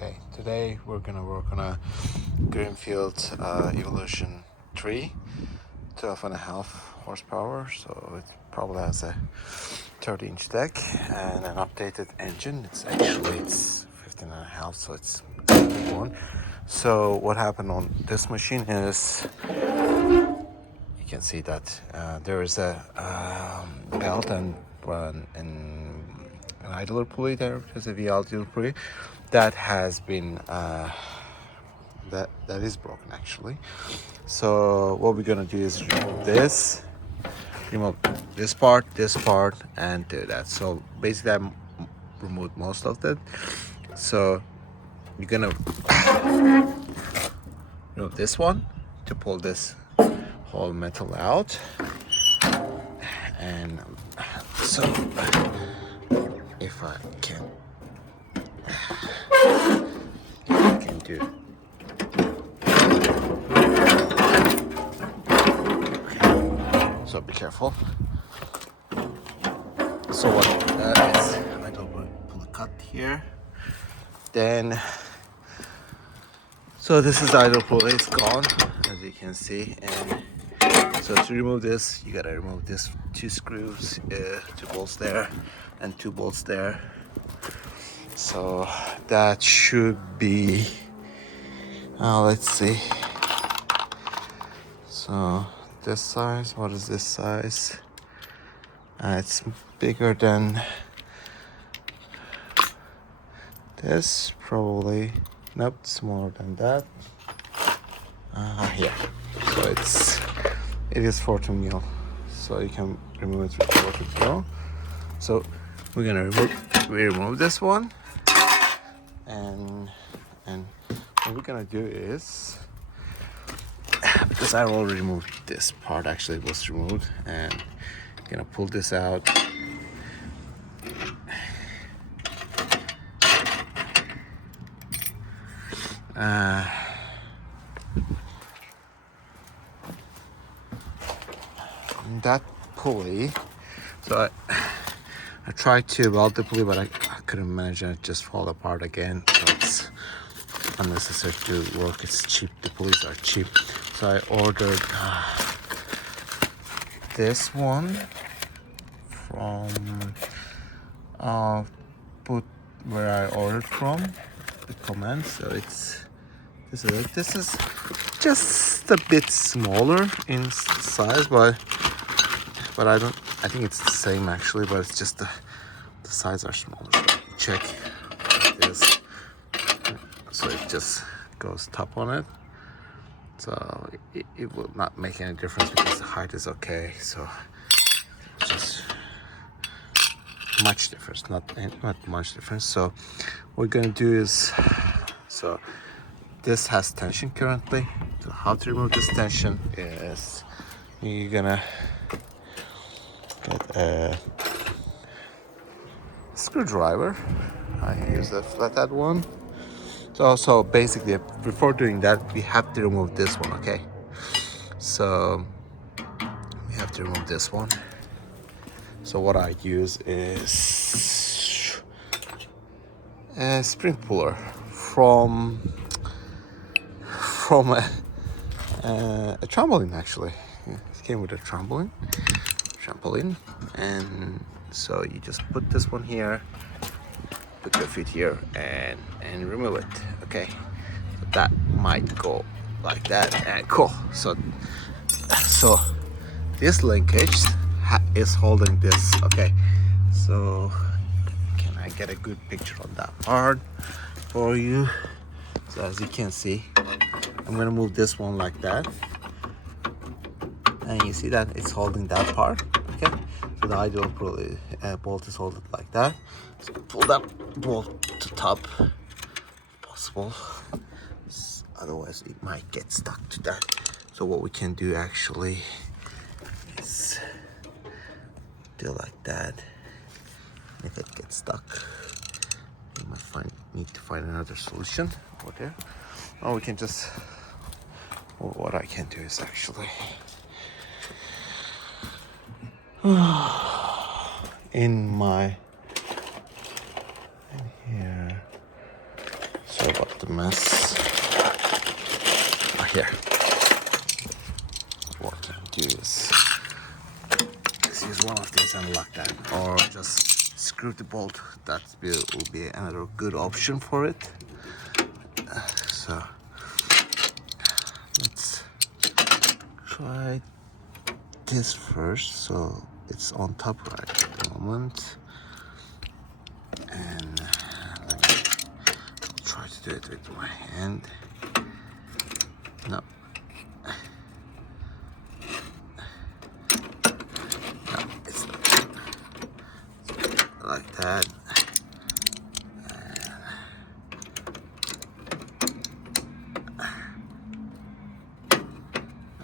Okay, today we're gonna work on a Greenfield Evolution 3, 12.5 horsepower, so it probably has a 30-inch deck and an updated engine. It's 15.5, so it's a big one. So what happened on this machine is you can see that there is a belt and an idler pulley there. There's a V idler pulley that has been that is broken actually. So what we're gonna do is remove this part, and do that. So basically, I removed most of that. So you're gonna remove this one to pull this whole metal out, and so if I can do. So be careful. So what that is, I don't want to pull a cut here. Then, so this is the idle pulley, it's gone, as you can see. And so to remove this, you gotta remove this two screws, 2 bolts there, and 2 bolts there. So that should be, let's see. So this size, what is this size? It's bigger than this, probably. Nope, smaller than that. Yeah. So it is 14 mil. So you can remove it with 14 mil. So we're gonna remove this one, and what we're gonna do is, because I already removed this part, actually it was removed, and I'm gonna pull this out. That pulley, so I tried to weld the pulley, but I couldn't manage it. It just fall apart again. So it's unnecessary to work. It's cheap. The pulleys are cheap. So I ordered this one from put where I ordered from the comment. So this is just a bit smaller in size, but I think it's the same actually, but it's just the sides are smaller. So check this. So it just goes top on it. So it will not make any difference because the height is okay. So just much difference, not much difference. So what we're gonna do is, so this has tension currently. So how to remove this tension is you're gonna get a screwdriver. I use the flathead one. So basically, before doing that, we have to remove this one, okay? So we have to remove this one. So what I use is a spring puller from a trampoline actually. It came with a trampoline, and so you just put this one here, put your feet here, and remove it. Okay, so that might go like that, and cool. So this linkage is holding this. Okay, so can I get a good picture on that part for you? So as you can see, I'm gonna move this one like that, and you see that it's holding that part. Okay, so the ideal bolt is holding like that. So pull that bolt to top if possible, otherwise it might get stuck to that. So what we can do actually is do like that. If it gets stuck, we might need to find another solution over there, or we can just, well, what I can do is actually in here. Sorry about the mess. Here. What I can do is let's use one of these and lock that, or just screw the bolt. That will be another good option for it. So let's try this first. So it's on top right at the moment, and I'll try to do it with my hand. No. No, it's like that.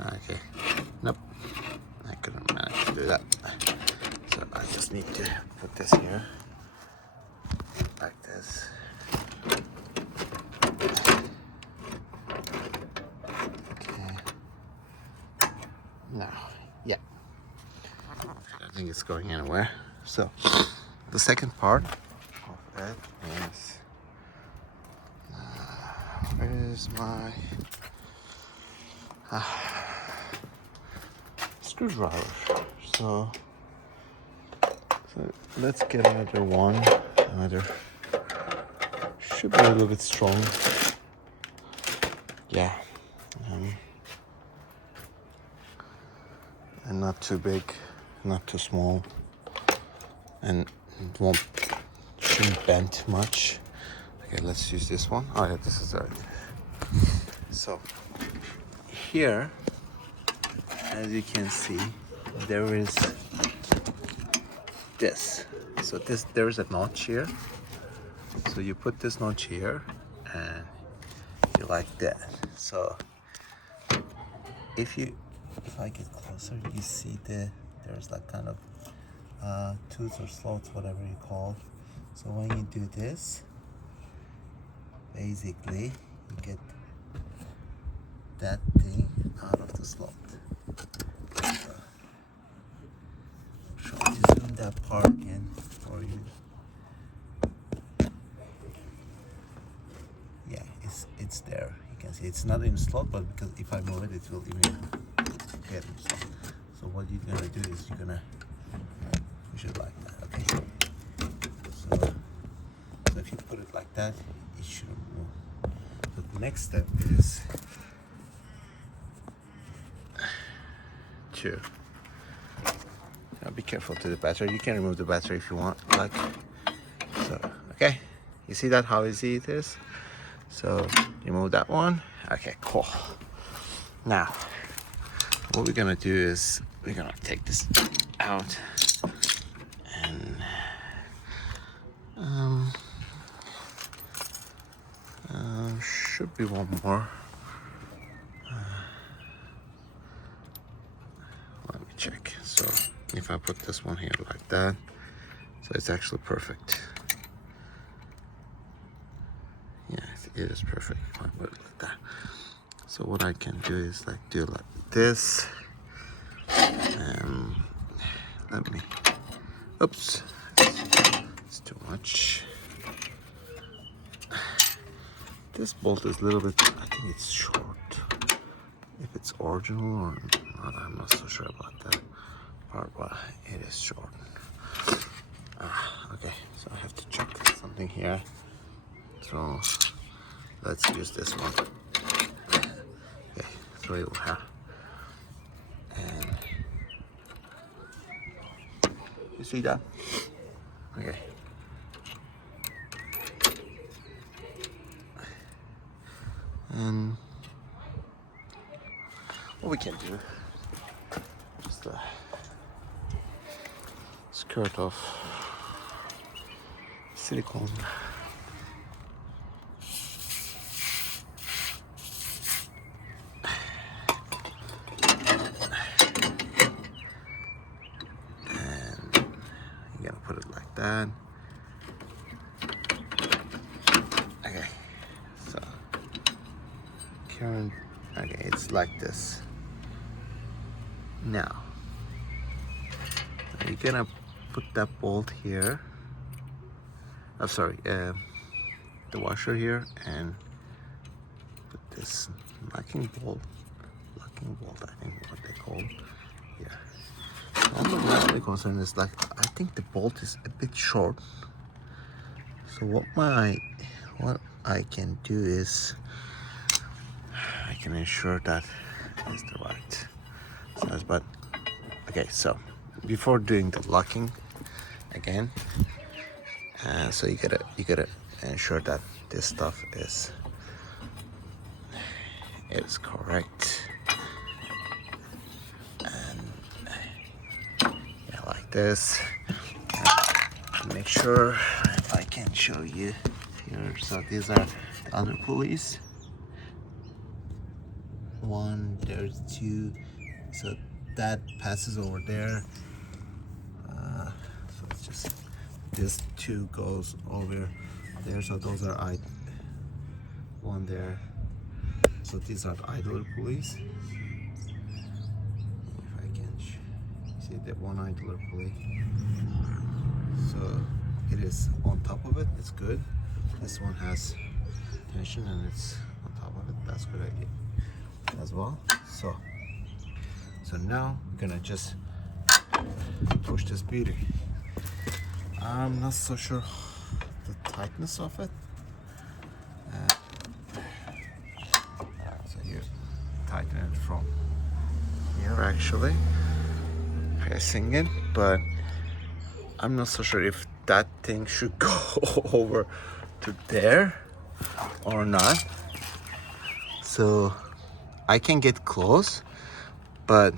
Okay. Nope. I couldn't manage to do that. So I just need to put this here. Like this. Okay. Now, yeah. I don't think it's going anywhere. So the second part of it is where is my screwdriver? So let's get another one. Should be a little bit strong. Yeah. And not too big, not too small, and it shouldn't bend too much. Okay, let's use this one. Oh yeah, this is right. So here, as you can see, there is this. So there is a notch here. So you put this notch here, and you like that. So if I get closer, you see there's like kind of tooth or slots, whatever you call. So when you do this, basically you get that thing out of the slot. So, try to zoom that part in for you. Yeah, it's there. You can see it's not in slot, but because if I move it, it will even get in slot. So what you're gonna do is you should like that, okay? So if you put it like that, it shouldn't move. So the next step is to be careful to the battery. You can remove the battery if you want, like so. Okay, you see that how easy it is? So remove that one. Okay, cool. Now what we're gonna do is we're gonna take this out, and should be one more. Let me check. So if I put this one here like that, so it's actually perfect. Yeah, it is perfect if I put it like that. So what I can do is do like this. Let me. Oops, it's too much. This bolt is a little bit. I think it's short. If it's original or not, I'm not so sure about that part, but it is short. Okay, so I have to check something here. So let's use this one. Okay, so you have, and you see that? Okay. And what we can do, just skirt of silicone. And you're gonna put it like that. Okay, so current, okay, it's like this. Now you're gonna put that bolt here. Oh, sorry, the washer here and put this locking bolt, I think what they call here. My only concern is like I think the bolt is a bit short. So what I can do is I can ensure that it's the right size. But okay, so before doing the locking again, so you gotta ensure that this stuff is correct, and yeah, like this. Make sure if I can show you here. So these are the other pulleys. One, there's two. So that passes over there. So it's just this two goes over there. So those are one there. So these are the idler pulleys. If I can see that one idler pulley. So it is on top of it. It's good. This one has tension and it's on top of it. That's good idea as well. So now we're gonna just push this beauty. I'm not so sure the tightness of it. So here, tighten it from here actually, pressing it, but I'm not so sure if that thing should go over to there or not. So I can get close, but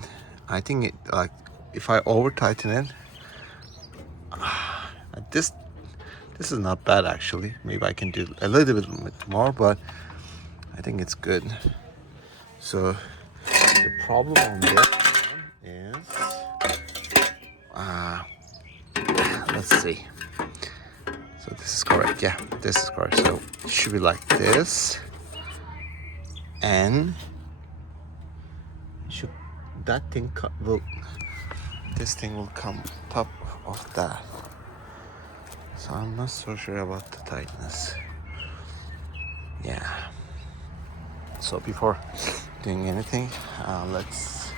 I think it, like if I over tighten it, this is not bad actually. Maybe I can do a little bit more, but I think it's good. So the problem on this one is, let's see. So this is correct. Yeah, this is correct. So it should be like this, and should that thing this thing will come top of that. So I'm not so sure about the tightness. Yeah. So before doing anything, let's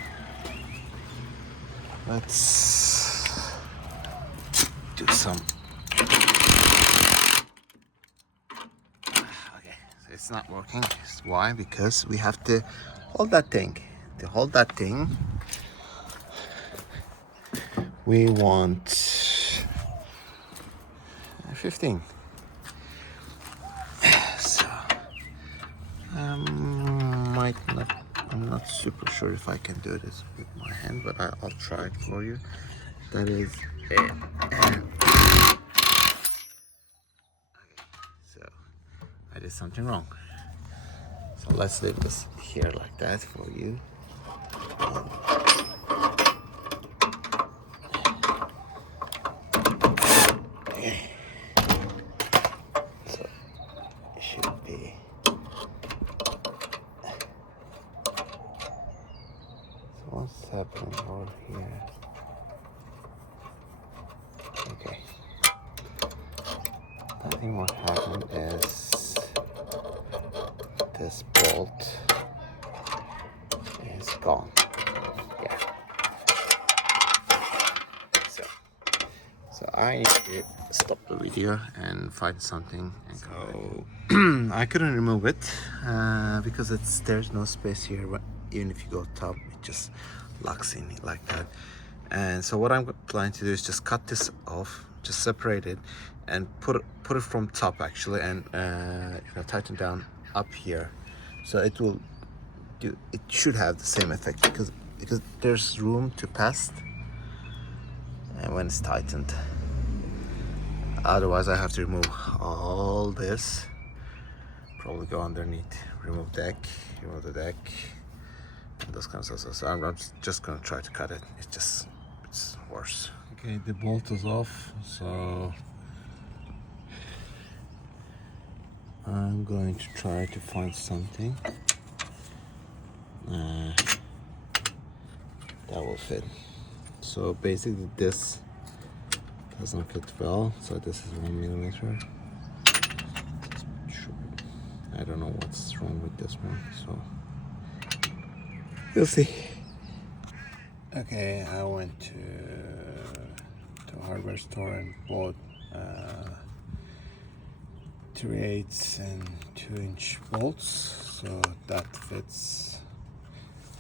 do some. Okay, so it's not working. Why? Because we have to hold that thing. To hold that thing, we want 15. So I'm not super sure if I can do this with my hand, but I'll try it for you. That is it. Okay, so I did something wrong. So let's leave this here like that for you. So it should be. So what's happening over here? Okay. I think what happened is this bolt is gone. Yeah. So I need to stop the video and find something. And so I couldn't remove it because there's no space here. But even if you go top, it just locks in like that. And so what I'm planning to do is just cut this off, just separate it, and put it from top actually, and tighten down up here. So it should have the same effect because there's room to pass and when it's tightened. Otherwise I have to remove all this, probably go underneath, remove the deck, and those kinds of stuff. So I'm just gonna try to cut it. It's worse. Okay, the bolt is off, so I'm going to try to find something that will fit. So basically this doesn't fit well, so this is 1 millimeter. Just don't know what's wrong with this one, so we'll see. Okay, I went to a hardware store and bought 3/8 and 2-inch bolts, so that fits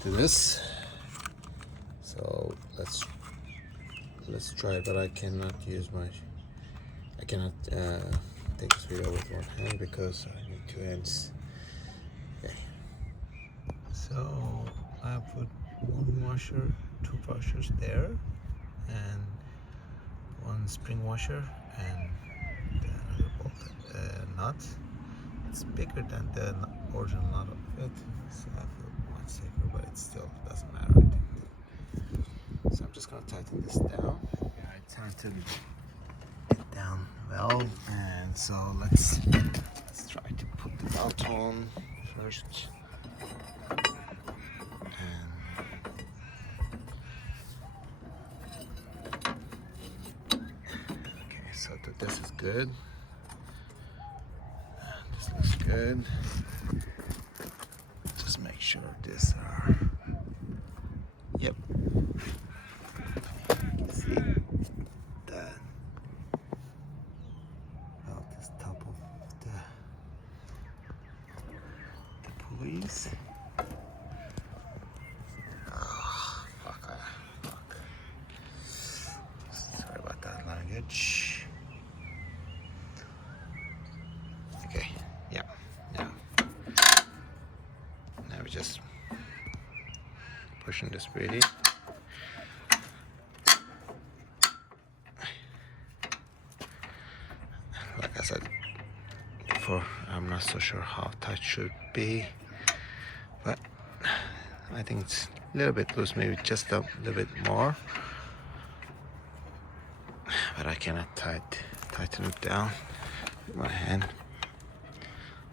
to this. So let's try it, but I cannot take this video with one hand because I need 2 hands. Okay. So I put one washer, 2 washers there, and one spring washer, and another bolt nut. It's bigger than the original nut of it, so I feel much safer, but it still doesn't matter, I think. So I'm just gonna tighten this down. Yeah, I tightened it down well, and so let's try to put the belt on first. Okay, so this is good. This looks good. Just make sure these are. Yep. You can see that belt is top of the pulleys. Oh, fuck. Sorry about that language. Okay, yeah. Now we're just pushing this pretty. Like I said before, I'm not so sure how tight should be, but I think it's a little bit loose, maybe just a little bit more. But I cannot tighten it down with my hand.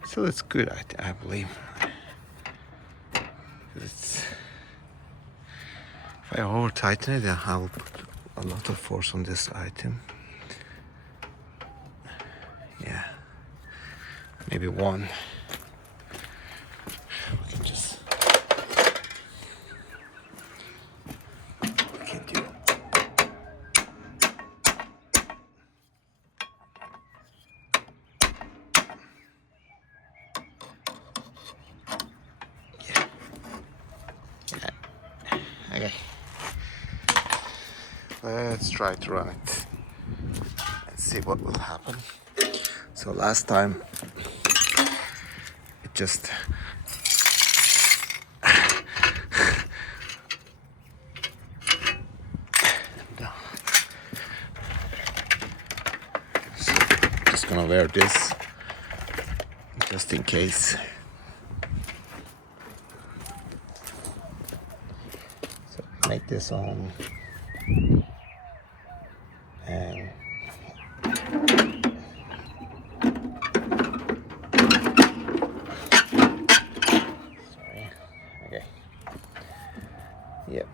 So it's good, I believe. If I over tighten it, then I will put a lot of force on this item. Yeah, maybe one. We can just. We can do. Okay, let's try to run it and see what will happen. So last time it just so just gonna wear this just in case. Make this on and sorry, okay, yep.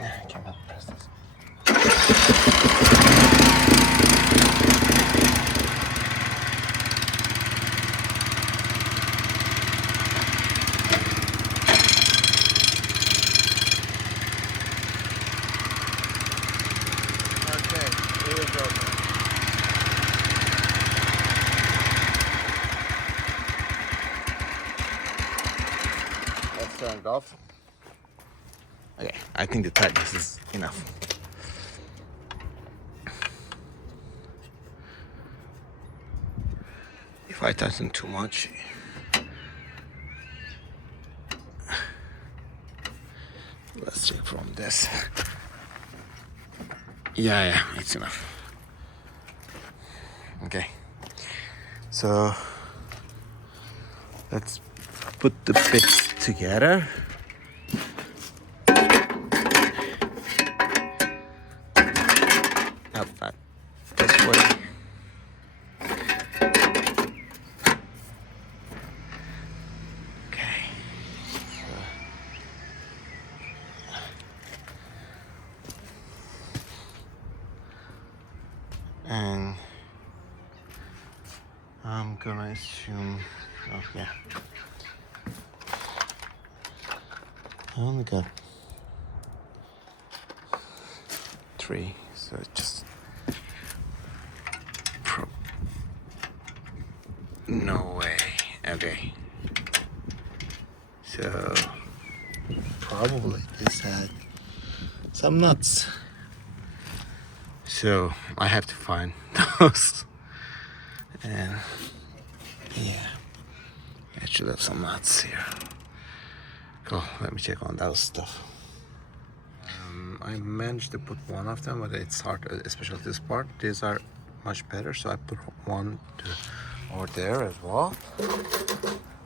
I cannot press this. Let's turn it off. Okay, I think the tightness is enough. If I tighten too much, let's check from this. Yeah, it's enough. Okay, so let's put the bits together. Up this way. Okay. gonna assume, oh yeah, I only got 3, so it just no way. Okay, so probably this had some nuts, so I have to find those. And yeah, I should have some nuts here. Cool, let me check on those stuff. I managed to put one of them, but it's hard, especially this part. These are much better, so I put one over there as well.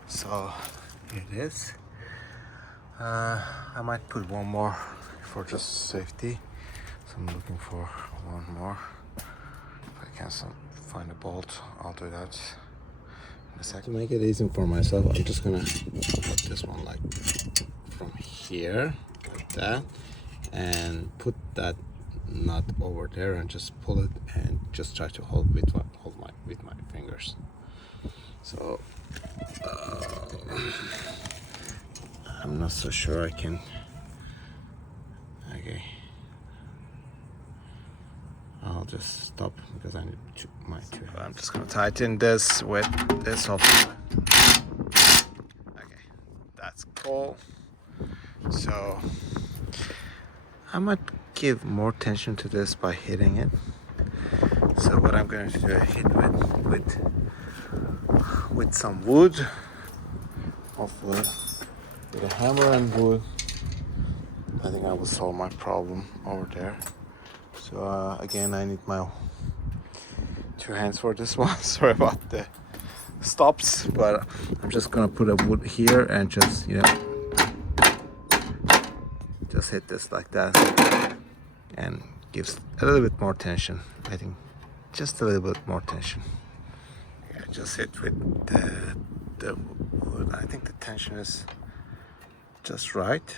So here it is. I might put one more for just safety. So I'm looking for one more. If I can find a bolt, I'll do that in a second. To make it easy for myself, I'm just gonna put this one like from here, like that, and put that nut over there and just pull it and just try to hold with my fingers. So I'm not so sure I can. Okay, I'll just stop because I need my 2 hands. I'm just gonna tighten this with this off. Okay, that's cool. So I might give more tension to this by hitting it. So what I'm going to do is hit with some wood, hopefully with a hammer and wood. I think I will solve my problem over there. So again, I need my 2 hands for this one. Sorry about the stops, but I'm just gonna put a wood here and just, you know, just hit this like that, and gives a little bit more tension. I think just a little bit more tension. Yeah, just hit with the wood. I think the tension is just right.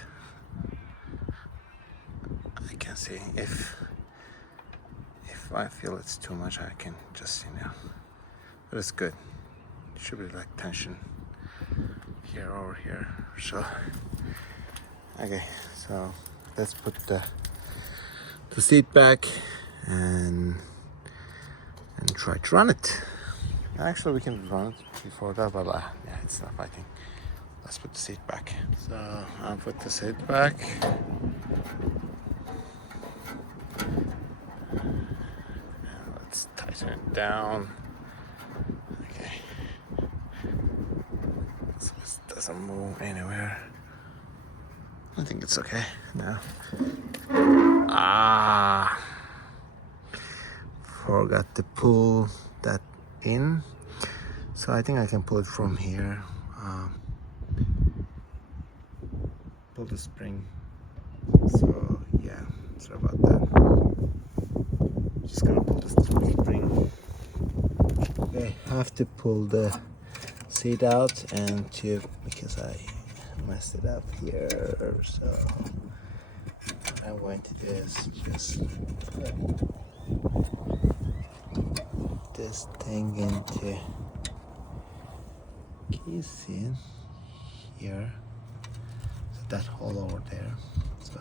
I can see if I feel it's too much, I can just, you know, but it's good. It should be like tension here over here. So okay, so let's put the seat back and try to run it. Actually, we can run it before that, but yeah, it's not fighting. Let's put the seat back. So I'll put the seat back. Let's tighten it down. Okay. So this doesn't move anywhere. I think it's okay now. Forgot to pull that in. So I think I can pull it from here. Pull the spring. So yeah, sorry about that. Just gonna pull this spring. Okay, have to pull the seat out and tube because I messed it up here. So what I'm going to do is just put this thing into keys in here, so that hole over there. So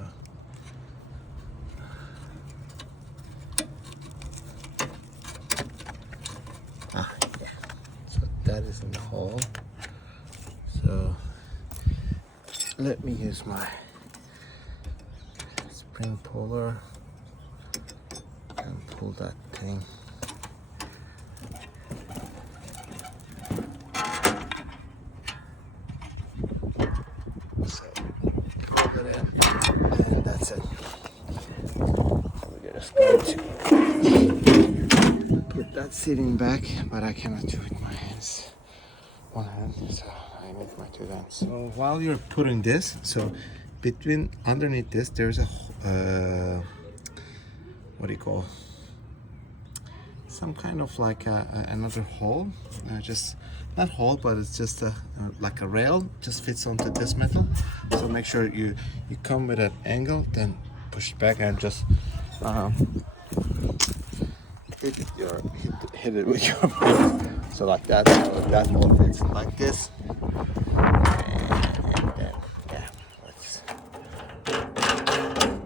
yeah, so that is in the hole. So let me use my spring puller and pull that thing. So pull it in, and that's it. We're just going to put that seating back, but I cannot do it with my hands. One hand, so I need my 2 hands. So while you're putting this, so underneath this, there's a what do you call? Some kind of like another hole. Just not hole, but it's just like a rail. Just fits onto this metal. So make sure you come with an angle, then push it back and just hit it with your bolt. So like that, so that bolt fits like this. And then, yeah, let's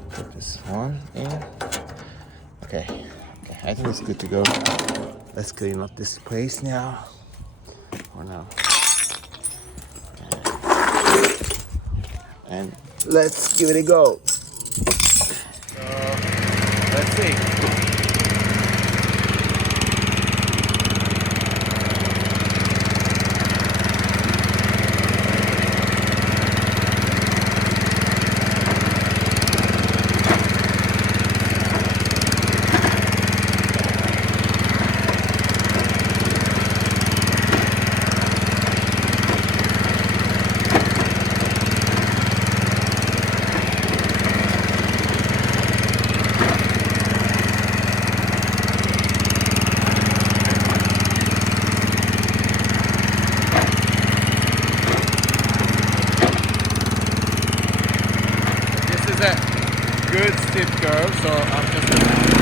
put this one in. Okay, I think it's good to go. Let's clean up this place now. For now. And let's give it a go. So, let's see. Good steep curve, so I'm just